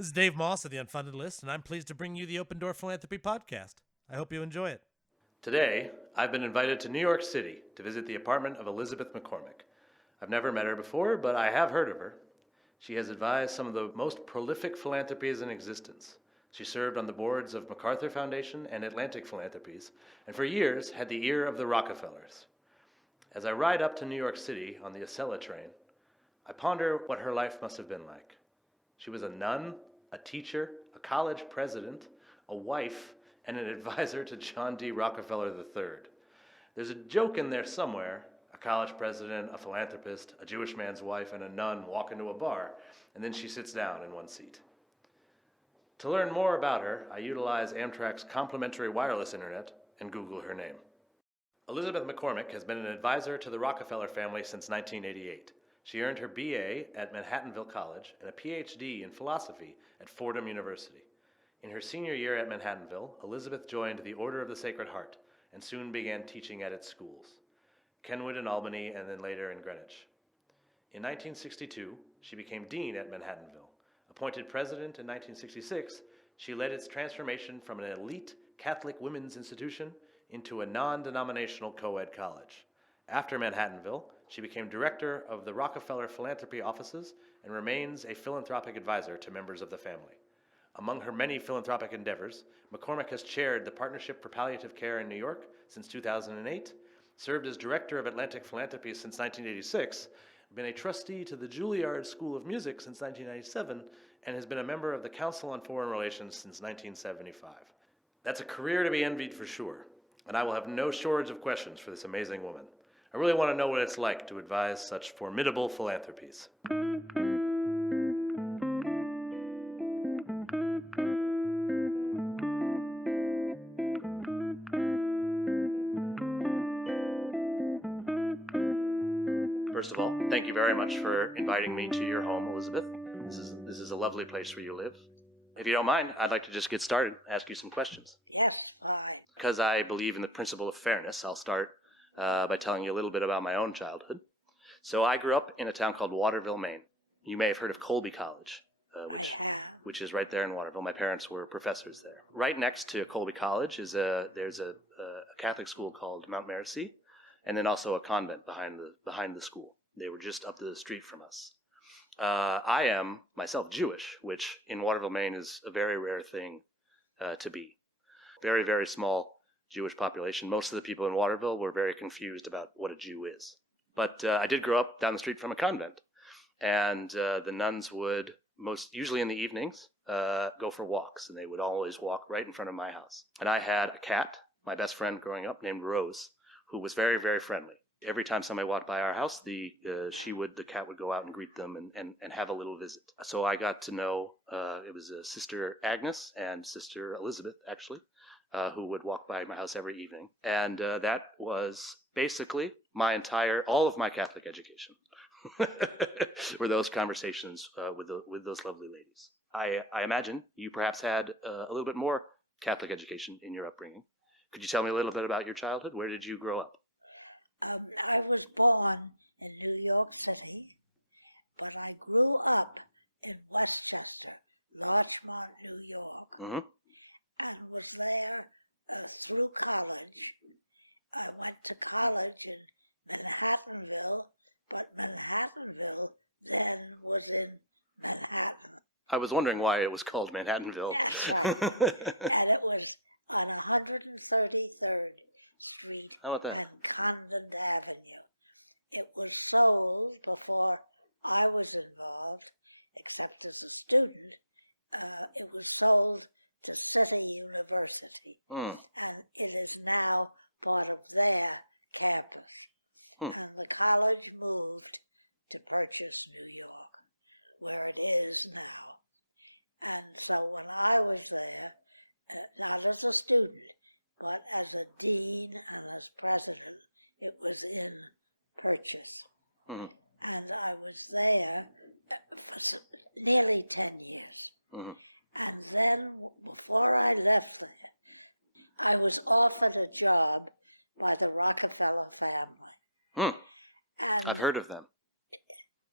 This is Dave Moss of the Unfunded List, and I'm pleased to bring you the Open Door Philanthropy Podcast. I hope you enjoy it. Today, I've been invited to New York City to visit the apartment of Elizabeth McCormack. I've never met her before, but I have heard of her. She has advised some of the most prolific philanthropies in existence. She served on the boards of MacArthur Foundation and Atlantic Philanthropies, and for years had the ear of the Rockefellers. As I ride up to New York City on the Acela train, I ponder what her life must have been like. She was a nun, a teacher, a college president, a wife, and an advisor to John D. Rockefeller III. There's a joke in there somewhere. A college president, a philanthropist, a Jewish man's wife, and a nun walk into a bar, and then she sits down in one seat. To learn more about her, I utilize Amtrak's complimentary wireless internet and Google her name. Elizabeth McCormack has been an advisor to the Rockefeller family since 1988. She earned her BA at Manhattanville College and a PhD in philosophy at Fordham University. In her senior year at Manhattanville, Elizabeth joined the Order of the Sacred Heart and soon began teaching at its schools, Kenwood in Albany and then later in Greenwich. In 1962, she became dean at Manhattanville. Appointed president in 1966, she led its transformation from an elite Catholic women's institution into a non-denominational co-ed college. After Manhattanville, she became director of the Rockefeller Philanthropy offices and remains a philanthropic advisor to members of the family. Among her many philanthropic endeavors, McCormack has chaired the Partnership for Palliative Care in New York since 2008, served as director of Atlantic Philanthropies since 1986, been a trustee to the Juilliard School of Music since 1997, and has been a member of the Council on Foreign Relations since 1975. That's a career to be envied for sure, and I will have no shortage of questions for this amazing woman. I really want to know what it's like to advise such formidable philanthropies. First of all, thank you very much for inviting me to your home, Elizabeth. This is a lovely place where you live. If you don't mind, I'd like to just get started, ask you some questions. Yes, fine. Because I believe in the principle of fairness, I'll start by telling you a little bit about my own childhood. So I grew up in a town called Waterville, Maine. You may have heard of Colby College. I have. Which is right there in Waterville. My parents were professors there. Right next to Colby College is there's a Catholic school called Mount Mercy, and then also a convent behind the school. They were just up the street from us. I am myself Jewish, which in Waterville, Maine is a very rare thing to be. Very, very small Jewish population. Most of the people in Waterville were very confused about what a Jew is. But I did grow up down the street from a convent, and the nuns would usually in the evenings go for walks, and they would always walk right in front of my house. And I had a cat, my best friend growing up, named Rose, who was very, very friendly. Every time somebody walked by our house, the cat would go out and greet them and have a little visit. So I got to know it was Sister Agnes and Sister Elizabeth, actually, who would walk by my house every evening. And that was basically all of my Catholic education. Were those conversations with those lovely ladies. I imagine you perhaps had a little bit more Catholic education in your upbringing. Could you tell me a little bit about your childhood? Where did you grow up? I was born in New York City, but I grew up in Westchester, Larchmont, New York, and was there through college. I went to college in Manhattanville, but Manhattanville then was in Manhattan. I was wondering why it was called Manhattanville. That's right. And it was on 133rd Street and Condon Avenue. It was sold before I was involved, except as a student. It was sold to City University, and it is now part of their campus. And the college moved to Purchase, New York, where it is now. And so when I was there, not as a student, but as a dean and as president, it was in Purchase. And I was there for nearly 10 years. And then, before I left there, I was offered a job by the Rockefeller family. And I've heard of them.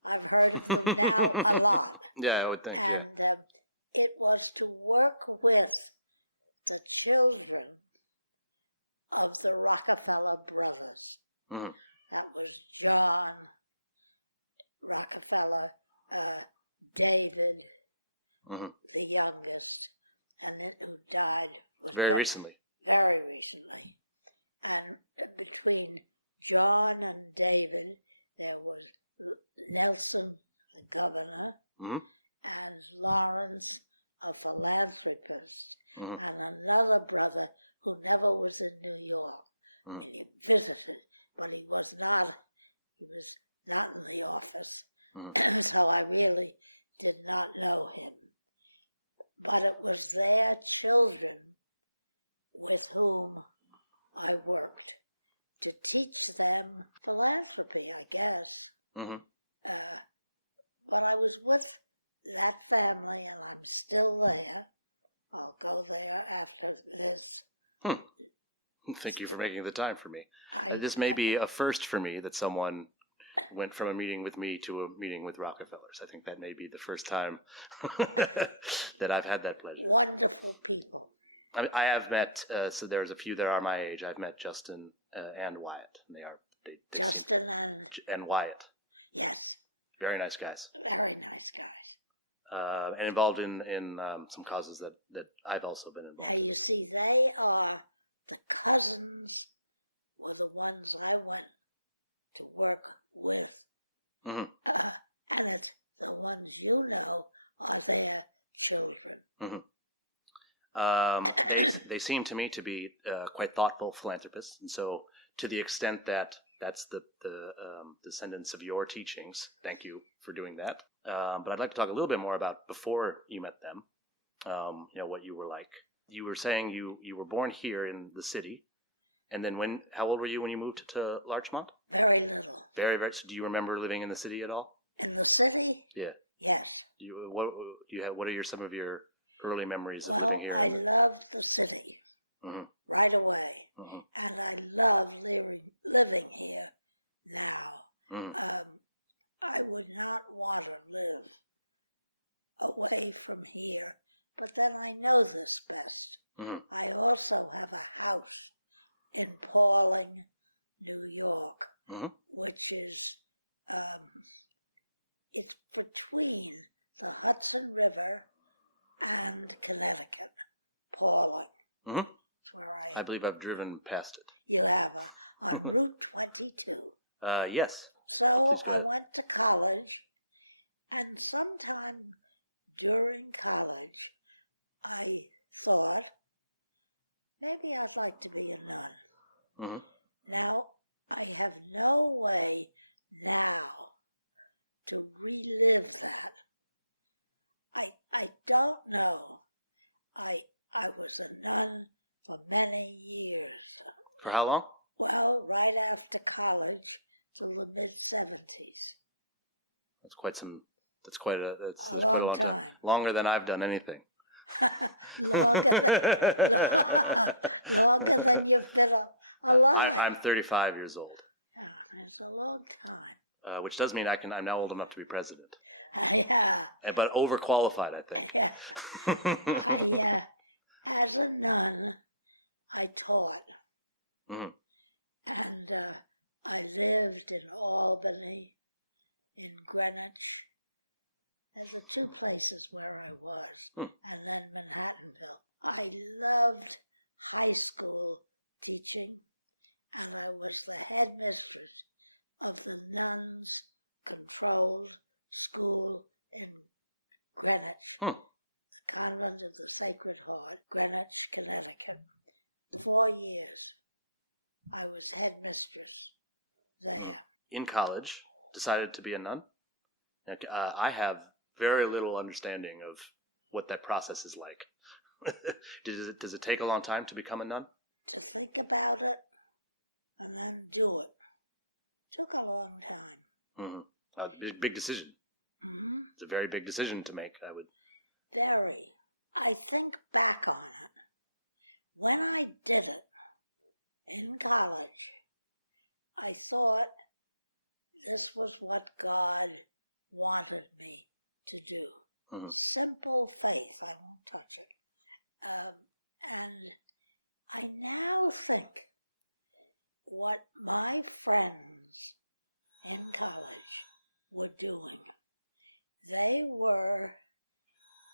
I've heard of them now a lot. Yeah, I would think. And it was to work with the children of the Rockefeller brothers. Mm-hmm. That was John Rockefeller, David, Mm-hmm. the youngest, and then who died was Very recently. Very recently. And between John and David, there was Nelson, the governor, Mm-hmm. and Lawrence, a philanthropist, Mm-hmm. and another brother who never was in New York. Mm-hmm. I mean, he visited, but he was not in the office. Mm-hmm. So I really did not know him. But it was their children with whom I worked to teach them philanthropy, I guess. Mm-hmm. But I was with that family, and I'm still there. I'll go there after this. Thank you for making the time for me. This may be a first for me that someone went from a meeting with me to a meeting with Rockefellers. I think that may be the first time that I've had that pleasure. Wonderful people. I have met, so there's a few that are my age. I've met Justin and Wyatt. They Justin and Wyatt. Yes. Very nice guys. Very nice guys. And involved in some causes that I've also been involved in. Now, you see, they are the cousins were the ones I went to work with. Mm-hmm. And it's the ones you know are their children. Mm-hmm. They seem to me to be quite thoughtful philanthropists, and so to the extent that that's the descendants of your teachings, thank you for doing that. But I'd like to talk a little bit more about before you met them, what you were like. You were saying you were born here in the city, and then how old were you when you moved to Larchmont? Very little. Very, very. So do you remember living in the city at all? In the city? Yeah. Yes. What are some of your early memories of well, living here? I loved the city right away, and I love living here now. I would not want to live away from here, but then I know this best. I also have a house in Pauling, New York, which is, it's between the Hudson River and Connecticut, Pauling. That's where I believe I've driven past it. You have on Route 22. Yes. So I went to college, and sometime during college, I thought maybe I'd like to be a nun. Now, I have no way now to relive that. I don't know. I was a nun for many years. For how long? Well, right after college till the mid-70s. That's quite a long time. Longer than I've done anything. longer than you've been alive. I'm 35 years old. Yeah, it's a long time. Which does mean I'm now old enough to be president. Yeah. But overqualified, I think. Yeah. As a nun, I taught. And I lived in Albany, in Greenwich. There's the two places where I was, and then Manhattanville. I loved high school teaching, and I was the headmistress of the nuns-controlled school in Greenwich, the Convent of the Sacred Heart, Greenwich, Connecticut. 4 years I was headmistress there. In college, decided to be a nun. I have very little understanding of what that process is like. Does it take a long time to become a nun? To think about it and then do it. Took a long time. Big decision. It's a very big decision to make, I would. Very. I think back on it. When I did it in college, I thought this was what God wanted me to do. simple faith. I won't touch it. And I now think what my friends in college were doing. They were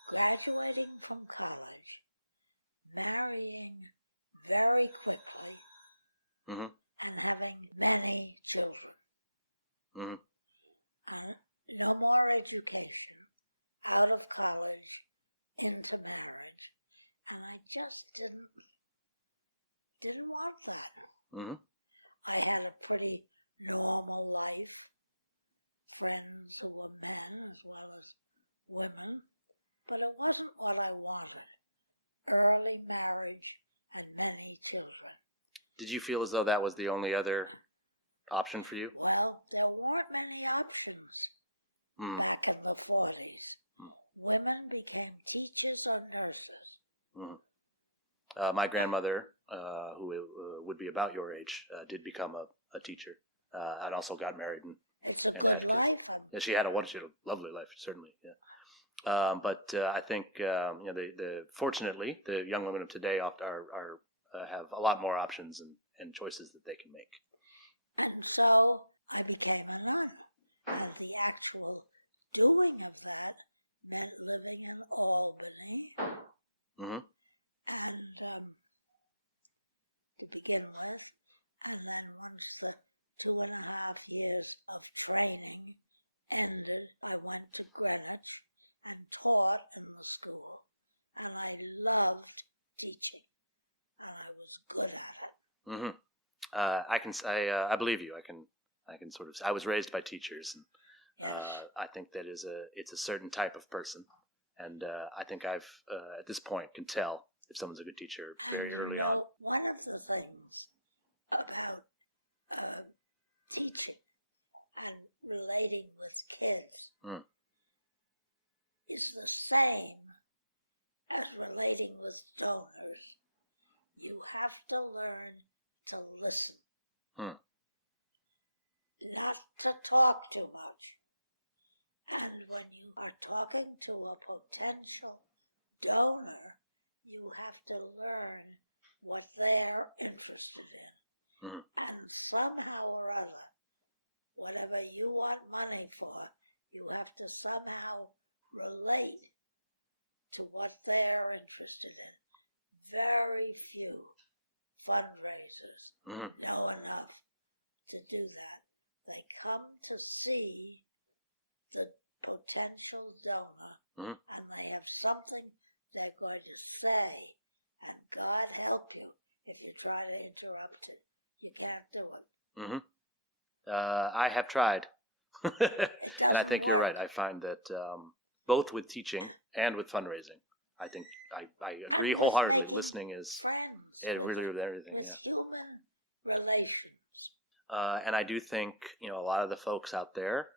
graduating from college, marrying very quickly, and having many children. And no more education, out of college, into marriage. And I just didn't want that. I had a pretty normal life, friends who were men as well as women, but it wasn't what I wanted. Early marriage and many children. Did you feel as though that was the only other option for you? Well, there weren't many options back in the 40s. Women became teachers or nurses. My grandmother, who would be about your age, did become a teacher and also got married. It's a good life. She had a lovely life, certainly. Yeah. But I think fortunately the young women of today have a lot more options and choices that they can make. And so I became a nun, and the actual doing of that meant living in Albany. And to begin with, and then once the 2.5 years of training ended, I went to Greenwich and taught in the school, and I loved teaching, and I was good at it. I believe you. I can sort of. I was raised by teachers, and yes. I think that it's a certain type of person, and I think I've at this point can tell if someone's a good teacher very early on. One of the things about teaching and relating with kids is the same as relating with donors. You have to learn to listen, not to talk too much. And when you are talking to a potential donor, you have to learn what they're interested in. And somehow or other, whatever you want money for, you have to somehow relate to what they're interested in. Very few fundraisers know enough to do that. They come to see the potential donor, and they have something they're going to say, and God help you if you try to interrupt it. You can't do it. I have tried. It doesn't and I think work. You're right. I find that both with teaching and with fundraising, I think I agree wholeheartedly. Listening is friends. Really with everything. With human relations. And I do think a lot of the folks out there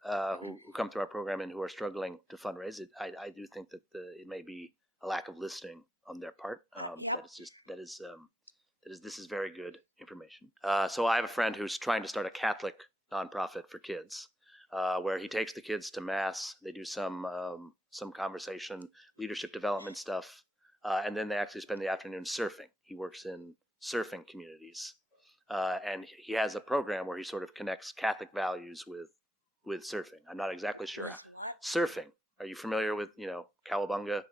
who come through our program and who are struggling to fundraise, I do think that it may be a lack of listening on their part. Yep. This is very good information. So I have a friend who's trying to start a Catholic nonprofit for kids, where he takes the kids to mass. They do some conversation, leadership development stuff, and then they actually spend the afternoon surfing. He works in surfing communities, and he has a program where he sort of connects Catholic values with surfing. I'm not exactly sure. With what? Surfing. Are you familiar with Cowabunga?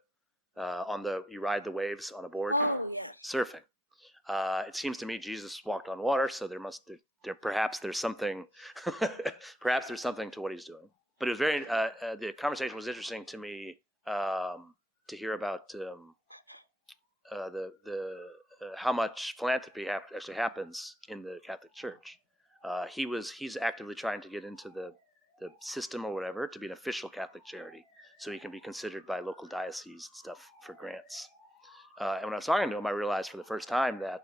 You ride the waves on a board. Oh yes. Surfing. It seems to me Jesus walked on water, so perhaps there's something perhaps there's something to what he's doing. But it was very the conversation was interesting to me to hear about how much philanthropy actually happens in the Catholic Church. He's actively trying to get into the system or whatever to be an official Catholic charity, so he can be considered by local dioceses and stuff for grants. And when I was talking to him, I realized for the first time that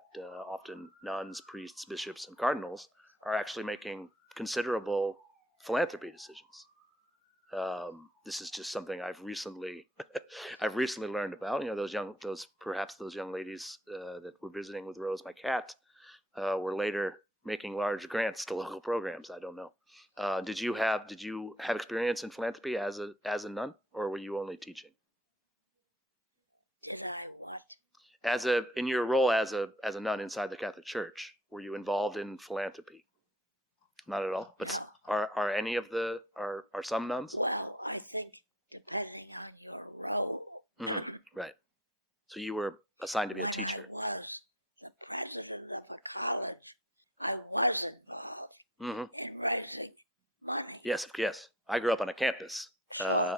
often nuns, priests, bishops, and cardinals are actually making considerable philanthropy decisions. This is just something I've recently learned about. Those young ladies that were visiting with Rose, my cat, were later making large grants to local programs. I don't know. Did you have experience in philanthropy as a nun, or were you only teaching? Did I what? In your role as a nun inside the Catholic Church, were you involved in philanthropy? Not at all. But no. Are any of are some nuns? Well, I think depending on your role. Mm-hmm. Right. So you were assigned to be a teacher. When I was the president of a college, I was involved in raising money. Yes. I grew up on a campus. Sure.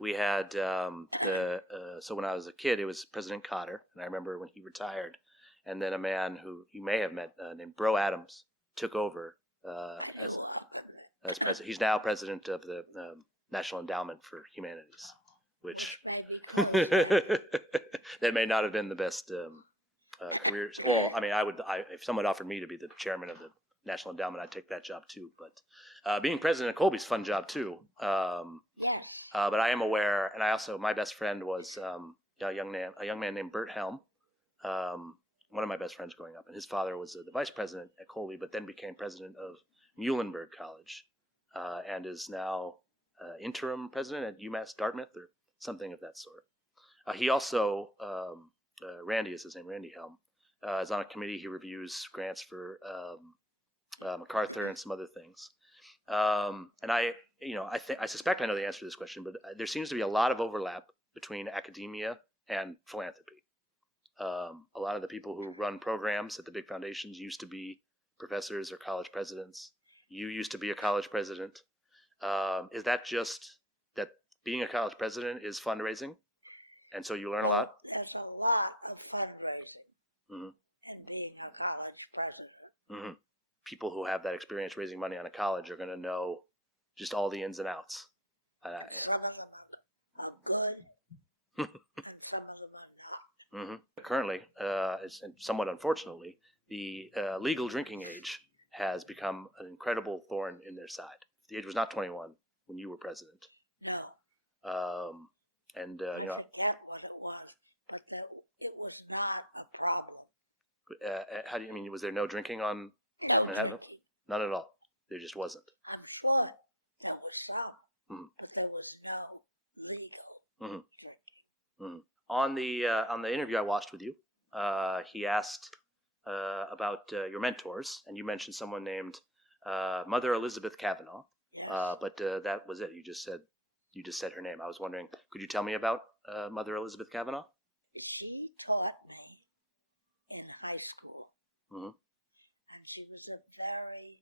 We had, so when I was a kid, it was President Cotter, and I remember when he retired, and then a man who you may have met named Bro Adams took over. I knew of him. As president. He's now president of the National Endowment for Humanities. Which may be close now. That may not have been the best career. Well, I mean, if someone offered me to be the chairman of the National Endowment, I'd take that job too. But being president of Colby's a fun job too. Yes. But I am aware, and I also, my best friend was a young man named Bert Helm. One of my best friends growing up, and his father was the vice president at Colby, but then became president of Muhlenberg College, and is now interim president at UMass Dartmouth or something of that sort. He also, Randy is his name, Randy Helm, is on a committee. He reviews grants for MacArthur and some other things. And I suspect I know the answer to this question, but there seems to be a lot of overlap between academia and philanthropy. A lot of the people who run programs at the big foundations used to be professors or college presidents. You used to be a college president. Is that just that being a college president is fundraising? And so you learn a lot? There's a lot of fundraising in being a college president. Mm-hmm. People who have that experience raising money on a college are going to know just all the ins and outs. And some of them are good, and some of them are not. Mm-hmm. Currently, and somewhat unfortunately, the legal drinking age has become an incredible thorn in their side. The age was not 21 when you were president. No. I forget what it was, but it was not a problem. How do you mean? Was there no drinking on? No drinking. Not at all. There just wasn't. I'm sure there was some, but there was no legal drinking. Mm-hmm. On the interview I watched with you, he asked about your mentors, and you mentioned someone named Mother Elizabeth Kavanaugh. Yes. But that was it. You just said her name. I was wondering, could you tell me about Mother Elizabeth Kavanaugh? She taught me in high school, and she was a very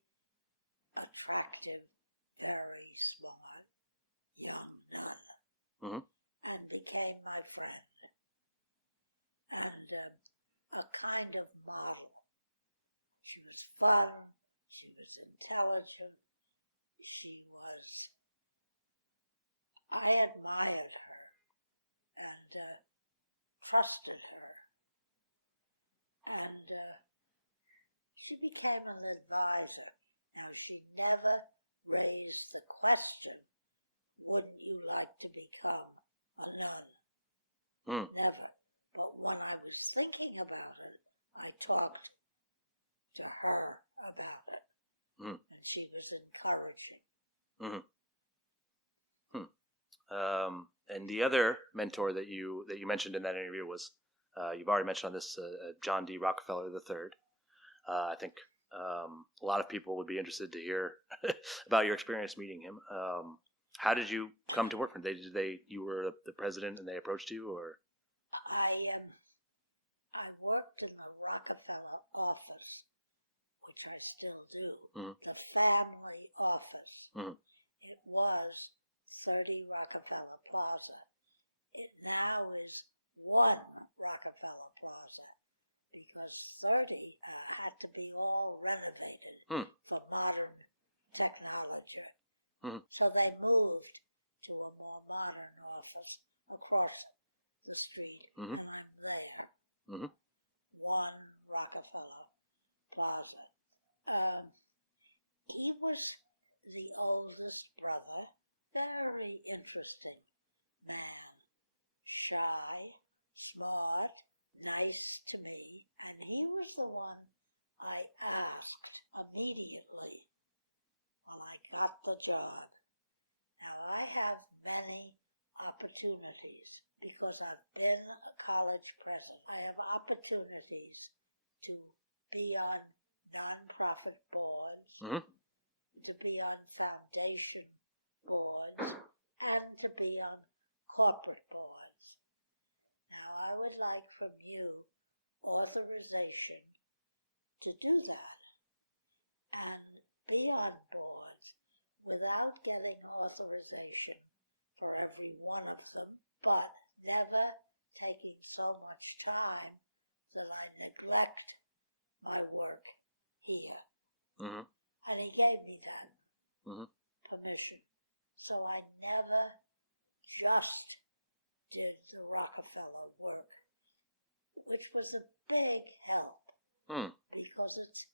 attractive, very smart young nun, and became my friend, and a kind of model. She was fun, she was intelligent, I admired her and trusted her, and she became an advisor. Now, she never raised the question, wouldn't you like to become a nun? Never. But when I was thinking about it, I talked to her about it, and she was encouraging. And the other mentor that you mentioned in that interview was, you've already mentioned on this, John D. Rockefeller III. I think a lot of people would be interested to hear about your experience meeting him. How did you come to work for him? You were the president and they approached you, or? I worked in the Rockefeller office, which I still do, the family office. It was 30 Rockefeller Plaza. It now is 1 Rockefeller Plaza because 30 had to be all renovated for modern technology. So they moved to a more modern office across the street, and I'm there. 1 Rockefeller Plaza. He was the oldest brother, very interesting man, shy, smart, nice to me, and he was the one I asked immediately when I got the job. Now, I have many opportunities because I've been a college president. I have opportunities to be on nonprofit boards, to be on foundation boards, and to be on corporate boards. Now, I would like from you authorization to do that and be on boards without getting authorization for every one of them, but never taking so much time that I neglect my work here. And he gave me that permission. So I never just did the Rockefeller work, which was a big help because it's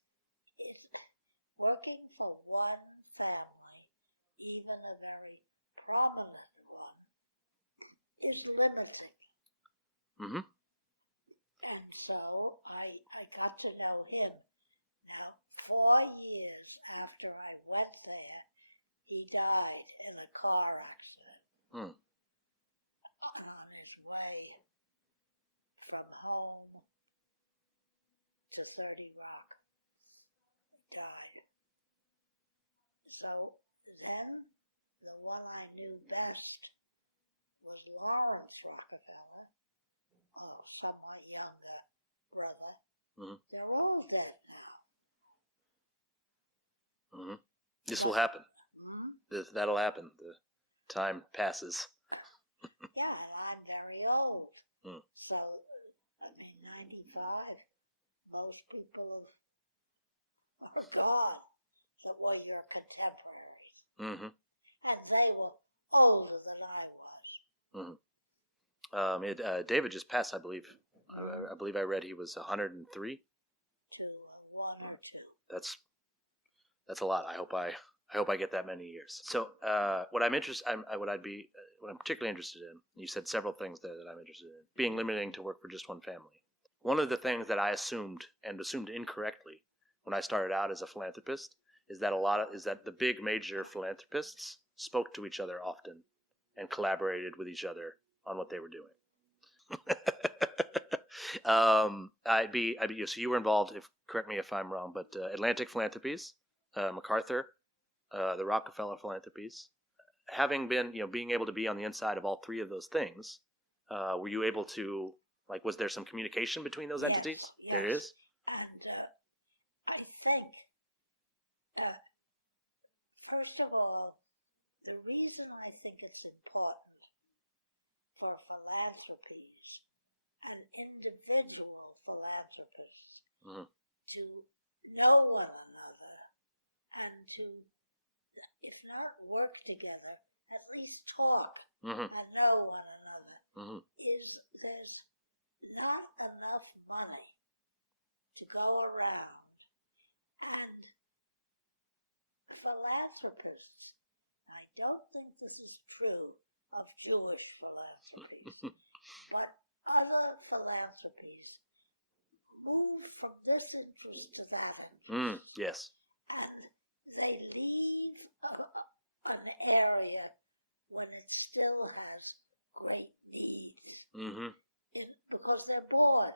working for one family, even a very prominent one, is limiting. And so I got to know him. Now, 4 years after I went there, he died in a car accident. And on his way from home to 30 Rock, he died. So then the one I knew best was Lawrence Rockefeller, a somewhat younger brother. They're all dead now. This will happen. That'll happen. The time passes. Yeah, and I'm very old. So, 95, most people are gone that were your contemporaries. And they were older than I was. David just passed, I believe. I believe I read he was 103. One or two. That's a lot. I hope I get that many years. So, what I'm particularly interested in, you said several things there that I'm interested in, being limiting to work for just one family. One of the things that I assumed incorrectly when I started out as a philanthropist is that the big major philanthropists spoke to each other often and collaborated with each other on what they were doing. So you were involved. Correct me if I'm wrong, but Atlantic Philanthropies, MacArthur, the Rockefeller Philanthropies. Having been, being able to be on the inside of all three of those things, were you able to, was there some communication between those entities? Yes. There is? And I think, first of all, the reason I think it's important for philanthropies and individual philanthropists to know one another and to, if not work together, at least talk and know one another, is there's not enough money to go around, and philanthropists, I don't think this is true of Jewish philanthropies, but other philanthropies move from this interest to that interest. Yes. And they leave an area when it still has great needs because they're bored.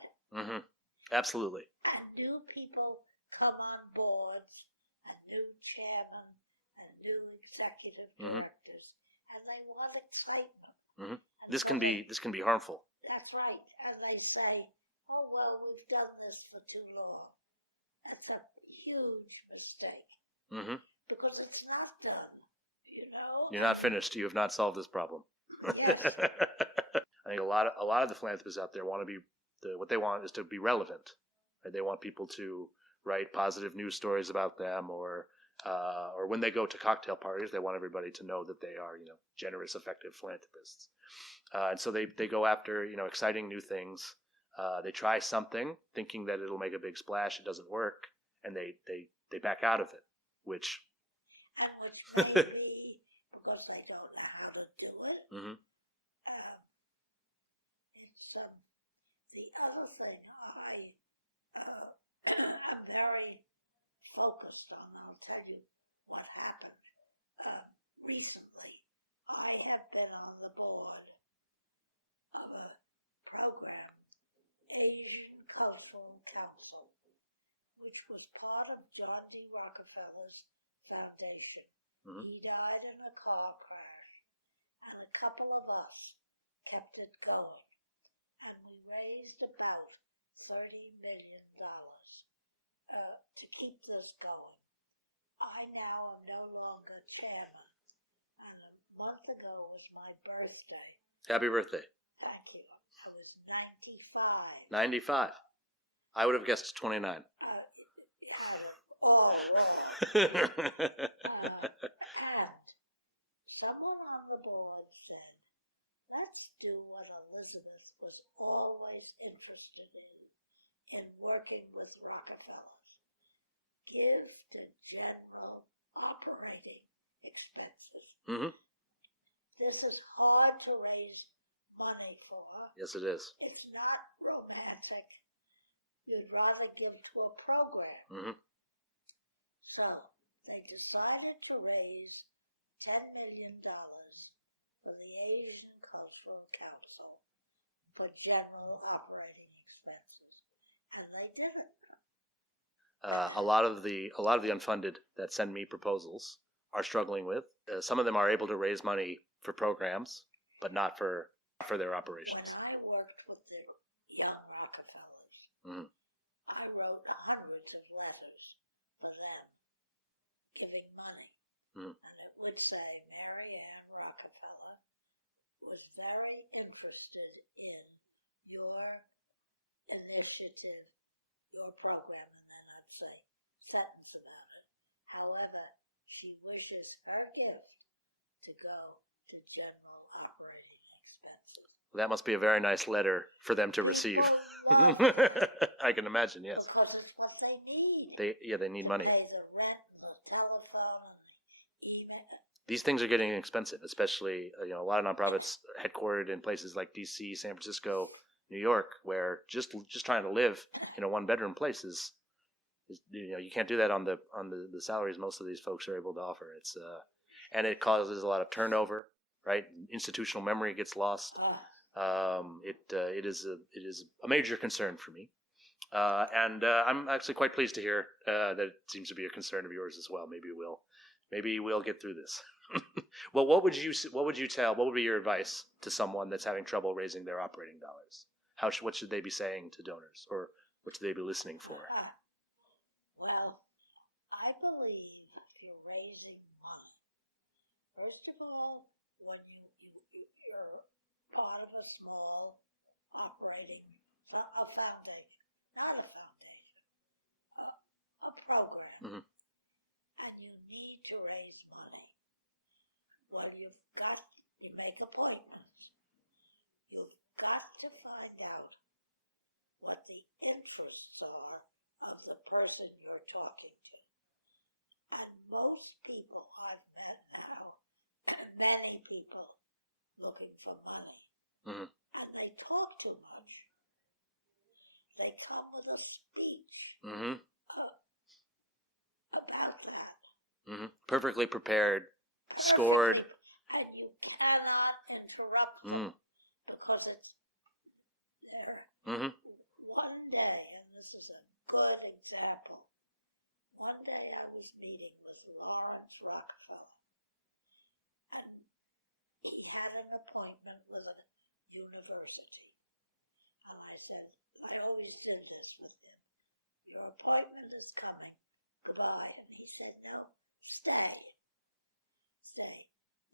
Absolutely. And new people come on boards, and new chairmen, and new executive directors, and they want excitement. And This so can be harmful. That's right. And they say, "Oh well, we've done this for too long." That's a huge mistake because it's not done. You're not finished. You have not solved this problem. Yes. I think a lot of the philanthropists out there want to be what they want is to be relevant. Right? They want people to write positive news stories about them, or when they go to cocktail parties, they want everybody to know that they are generous, effective philanthropists. And so they go after exciting new things. They try something thinking that it'll make a big splash. It doesn't work, and they back out of it, which may be because they don't know how to do it. It's the other thing I I'm very focused on. I'll tell you what happened recently. I have been on the board of a program, Asian Cultural Council, which was part of John D. Rockefeller's foundation. Mm-hmm. He died in a car crash, and a couple of us kept it going, and we raised about $30 million to keep this going. I now am no longer chairman, and a month ago was my birthday. Happy birthday. Thank you. I was 95. 95. I would have guessed 29. You had it all wrong. And someone on the board said, let's do what Elizabeth was always interested in working with Rockefellers. Give to general operating expenses. Mm-hmm. This is hard to raise money for. Yes, it is. It's not romantic. You'd rather give to a program. Mm-hmm. So they decided to raise $10 million for the Asian Cultural Council for general operating expenses, and they did it. A lot of the unfunded that send me proposals are struggling with. Some of them are able to raise money for programs, but not for their operations. When I worked with the young Rockefellers, mm-hmm. I wrote hundreds of letters for them, giving money. Mm-hmm. And it would say, Mary Ann Rockefeller was very interested in your initiative, your program, and then I'd say sentence about it. However, she wishes her gift to go to general operating expenses. That must be a very nice letter for them to receive. People love it. I can imagine, yes. Because it's what they need. They need to money. To pay the rent and the telephone and the email. These things are getting expensive, especially, a lot of nonprofits headquartered in places like D.C., San Francisco, New York, where just trying to live in a one-bedroom place is you can't do that on the salaries most of these folks are able to offer. It's and it causes a lot of turnover, right? Institutional memory gets lost. It is a major concern for me, and I'm actually quite pleased to hear that it seems to be a concern of yours as well. Maybe we'll get through this. Well, what would be your advice to someone that's having trouble raising their operating dollars? What should they be saying to donors, or what should they be listening for? Well, I believe if you're raising money, first of all, when you're part of a small operating, a foundation, not a foundation, a program, mm-hmm. and you need to raise money. Well, you make appointments. You've got to find out what the interests are of the person you're talking to. And most people I've met now, many people looking for money, mm-hmm. and they talk too much. They come with a speech mm-hmm. About that. Mm-hmm. Perfectly prepared. Perfectly, and you cannot interrupt them because it's there. Mm-hmm. One day, and this is a good example, one day I was meeting with Lawrence Rockefeller, and he had an appointment with a university. And I said, I always did this with him, your appointment is coming, goodbye. And he said, no, stay.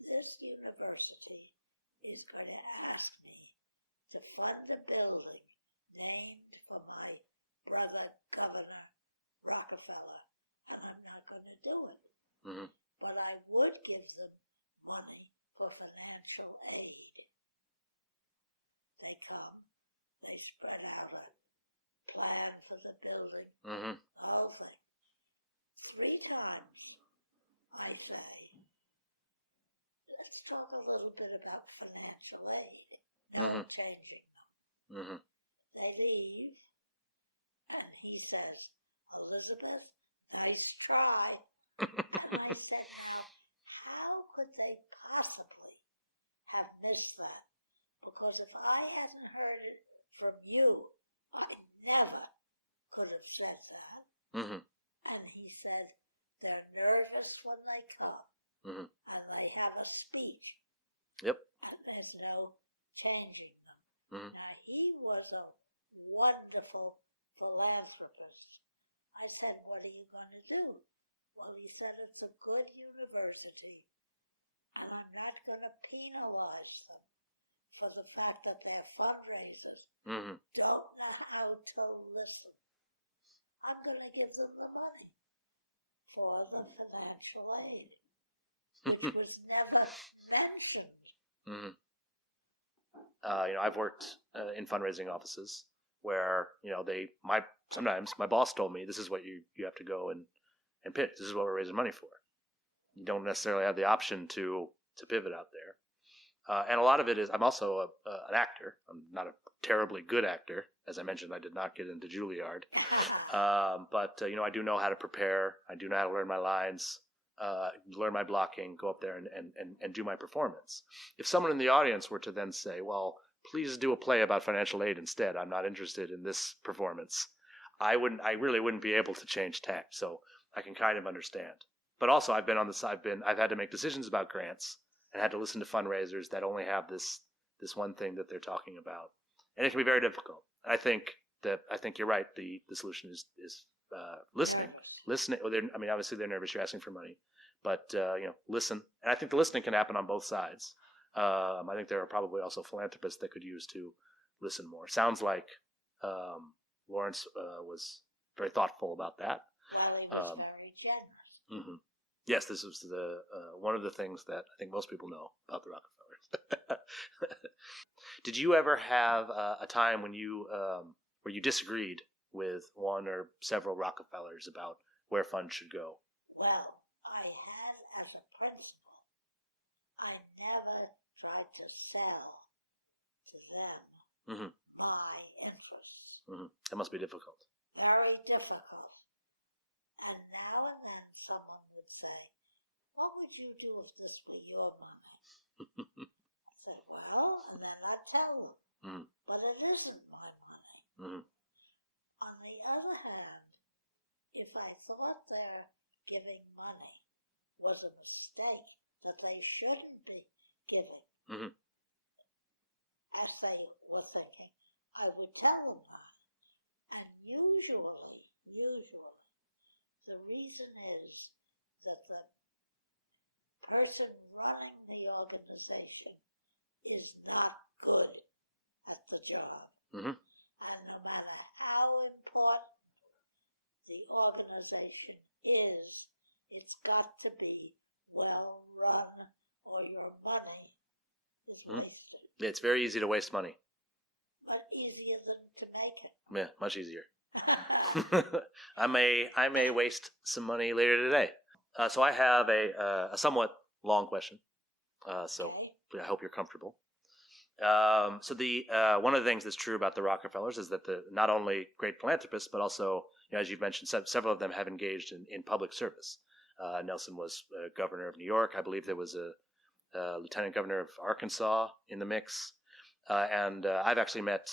This university is going to ask me to fund a building named for my brother, Governor Rockefeller, and I'm not going to do it. Mm-hmm. But I would give them money for financial aid. They come, they spread out a plan for the building, mm-hmm. the whole thing. 3 times I say, let's talk a little bit about financial aid. No mm-hmm. changing them. Mm-hmm. They leave, and he says, Elizabeth, nice try. And I said, now, how could they possibly have missed that? Because if I hadn't heard it from you, I never could have said that. Mm-hmm. And he said, they're nervous when they come, mm-hmm. and they have a speech. Yep. And there's no changing them. Mm-hmm. Now, he was a wonderful philanthropist. I said, what are you going to do? Well, he said, it's a good university, and I'm not going to penalize them for the fact that their fundraisers mm-hmm. don't know how to listen. I'm going to give them the money for the financial aid, which was never mentioned. Mm-hmm. I've worked in fundraising offices where, sometimes my boss told me, this is what you have to go and pitch. This is what we're raising money for. You don't necessarily have the option to pivot out there. And a lot of it is, I'm also an actor. I'm not a terribly good actor. As I mentioned, I did not get into Juilliard. But I do know how to prepare. I do know how to learn my lines, learn my blocking, go up there and do my performance. If someone in the audience were to then say, well, please do a play about financial aid instead, I'm not interested in this performance, I really wouldn't be able to change tack. So I can kind of understand. But also I've had to make decisions about grants and had to listen to fundraisers that only have this one thing that they're talking about. And it can be very difficult. I think you're right. The solution is listening. Nervous. Listening. Well, obviously they're nervous. You're asking for money, but listen. And I think the listening can happen on both sides. I think there are probably also philanthropists that could use to listen more. Sounds like Lawrence was very thoughtful about that. Well, he was very generous. Mm-hmm. Yes, this was the one of the things that I think most people know about the Rockefellers. Did you ever have a time when where you disagreed with one or several Rockefellers about where funds should go? Well, I had as a principle, I never tried to sell to them mm-hmm. my interests. Mm-hmm. That must be difficult. Very difficult. And now and then someone would say, what would you do if this were your money? I'd say, well, and then I'd tell them, mm-hmm. but it isn't my money. Mm-hmm. On the other hand, if I thought their giving money was a mistake, that they shouldn't be giving, mm-hmm. as they were thinking, I would tell them that. And usually, the reason is that the person running the organization is not good at the job. Mm-hmm. And no matter how important the organization is, it's got to be well run or your money is wasted. It's very easy to waste money. But easier than to make it. Yeah, much easier. I may waste some money later today. So I have a somewhat long question. So okay. I hope you're comfortable. So the one of the things that's true about the Rockefellers is that not only great philanthropists, but also, as you've mentioned, several of them have engaged in public service. Nelson was governor of New York. I believe there was a lieutenant governor of Arkansas in the mix. And I've actually met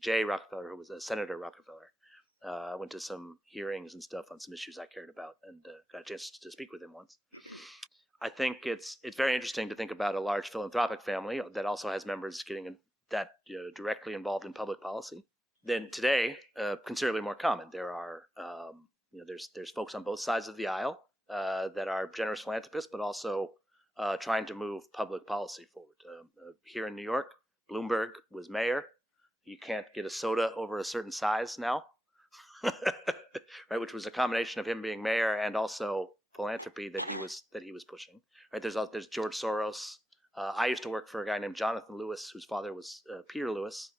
Jay Rockefeller, who was a Senator Rockefeller. I went to some hearings and stuff on some issues I cared about, and got a chance to speak with him once. I think it's very interesting to think about a large philanthropic family that also has members getting directly involved in public policy. Then today, considerably more common. There are there's folks on both sides of the aisle that are generous philanthropists, but also trying to move public policy forward. Here in New York, Bloomberg was mayor. You can't get a soda over a certain size now, right? Which was a combination of him being mayor and also philanthropy that he was pushing. Right? There's George Soros. I used to work for a guy named Jonathan Lewis, whose father was Peter Lewis.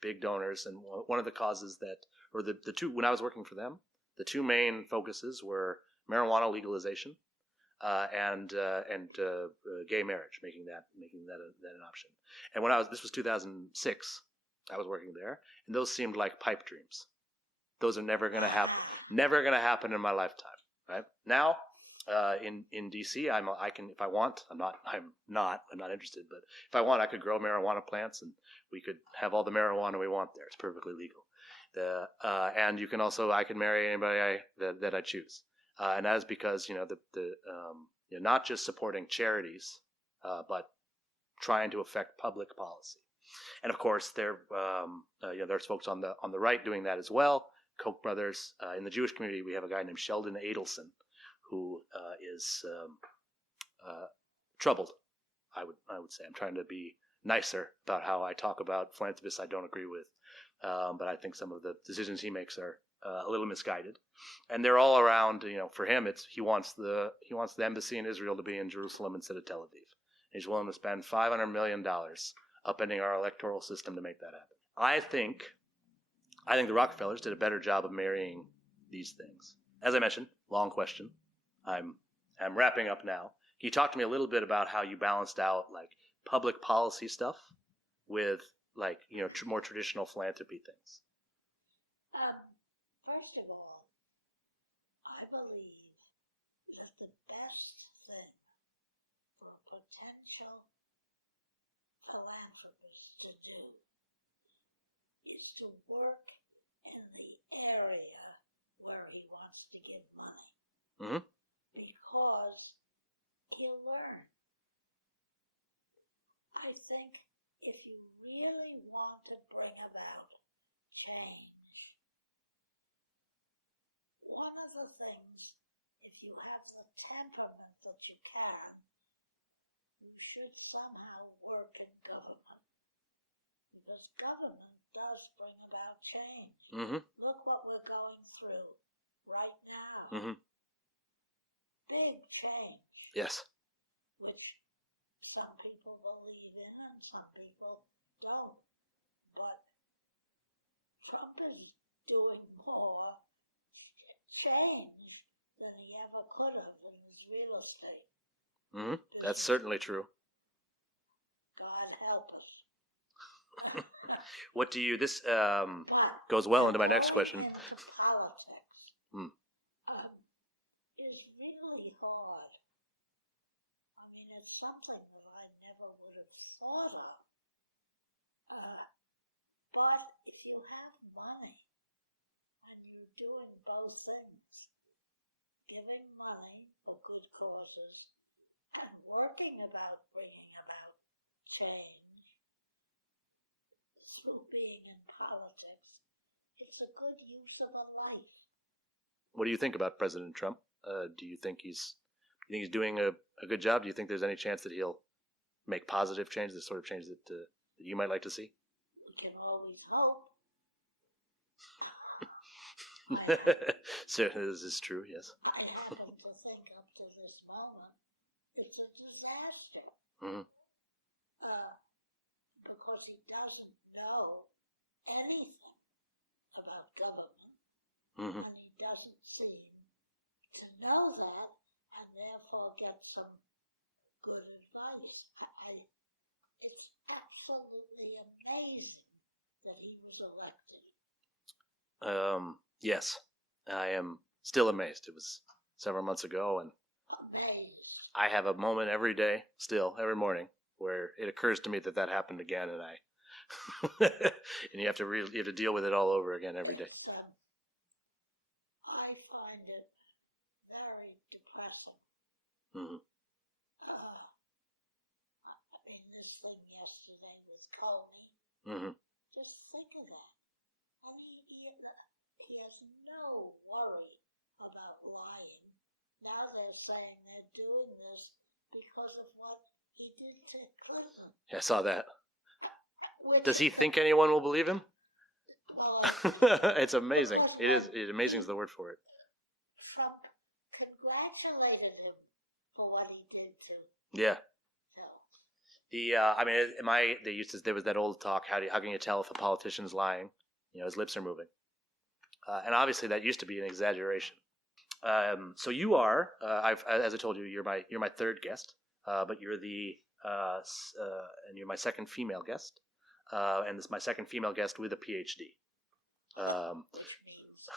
Big donors, and one of the causes the two, when I was working for them, the two main focuses were marijuana legalization and gay marriage, making that an option. And this was 2006, I was working there, and those seemed like pipe dreams. Those are never going to happen. Never going to happen in my lifetime. Right now, in DC, I can, if I want. I'm not interested. But if I want, I could grow marijuana plants, and we could have all the marijuana we want there. It's perfectly legal. And you can also, I can marry anybody that I choose. And that's because not just supporting charities, but trying to affect public policy. And of course, there's folks on the right doing that as well. Koch brothers. In the Jewish community, we have a guy named Sheldon Adelson, who is troubled. I would say. I'm trying to be nicer about how I talk about philanthropists I don't agree with, but I think some of the decisions he makes are a little misguided, and they're all around. For him, he wants the embassy in Israel to be in Jerusalem instead of Tel Aviv. He's willing to spend $500 million upending our electoral system to make that happen. I think the Rockefellers did a better job of marrying these things. As I mentioned, long question. I'm wrapping up now. Can you talk to me a little bit about how you balanced out like public policy stuff with more traditional philanthropy things? First of all, I believe that the best thing for a potential philanthropist to do is to work in the area where he wants to give money. Mm-hmm. Because he'll learn. I think if you really want to bring about change, one of the things, if you have the temperament that you can, you should somehow work in government. Because government does bring about change. Mm-hmm. Look what we're going through right now. Mm-hmm. Big change. Yes. Which some people believe in and some people don't. But Trump is doing more change than he ever could have in his real estate. Mm-hmm. That's certainly true. God help us. What do you, this but goes well into my next question. Going into politics is really hard. I mean, it's something that I never would have thought of. But if you have money and you're doing both things, giving money for good causes and working about bringing about change through being in politics, it's a good use of a life. What do you think about President Trump? Do you think he's doing a good job? Do you think there's any chance that he'll make positive change, the sort of change that you might like to see? We can always hope. So this is true, yes. I happen to think up to this moment it's a disaster. Mm-hmm. Because he doesn't know anything about government, mm-hmm. and he doesn't seem to know that, and therefore get some good advice. It's absolutely amazing that he was elected. Yes, I am still amazed. It was several months ago, and amazed. I have a moment every day, still every morning, where it occurs to me that happened again, and and you have to deal with it all over again every day. I find it very depressing. Mm-hmm. I mean, this thing yesterday with Comey. Mm-hmm. Just think of that. And he has no worry about lying. Now they're saying they're doing this because of what he did to Clinton. Yeah, I saw that. Does he think anyone will believe him? Well, it's amazing. Amazing is the word for it. Trump congratulated him for what he did to. Yeah. So. There was that old talk. How can you tell if a politician's lying? His lips are moving. And obviously that used to be an exaggeration. So you are, as I told you, you're my third guest, but you're and you're my second female guest, and this is my second female guest with a PhD. Which means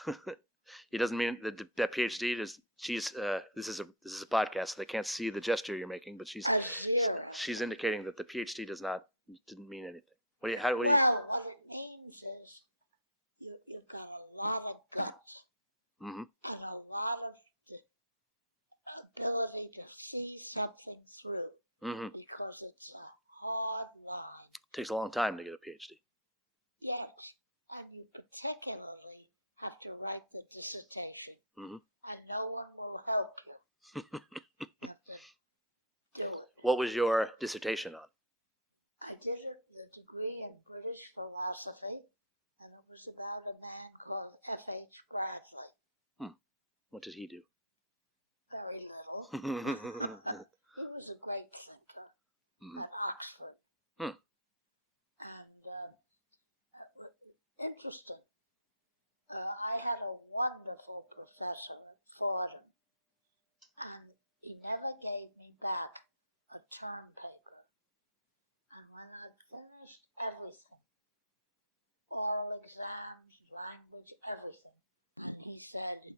it doesn't mean that PhD is. This is a podcast, so they can't see the gesture you're making, but she's a 0. She's indicating that the PhD didn't mean anything. What it means is you've got a lot of guts and a lot of the ability to see something through because it's a hard line. It takes a long time to get a PhD. Yes, and you particularly have to write the dissertation, and no one will help you. You have to do it. What was your dissertation on? I did the degree in British philosophy, and it was about a man called F.H. Bradley. What did he do? Very little. He was a great thinker at Oxford. And interesting. I had a wonderful professor at Fordham, and he never gave me back a term paper. And when I'd finished everything, oral exams, language, everything, and he said,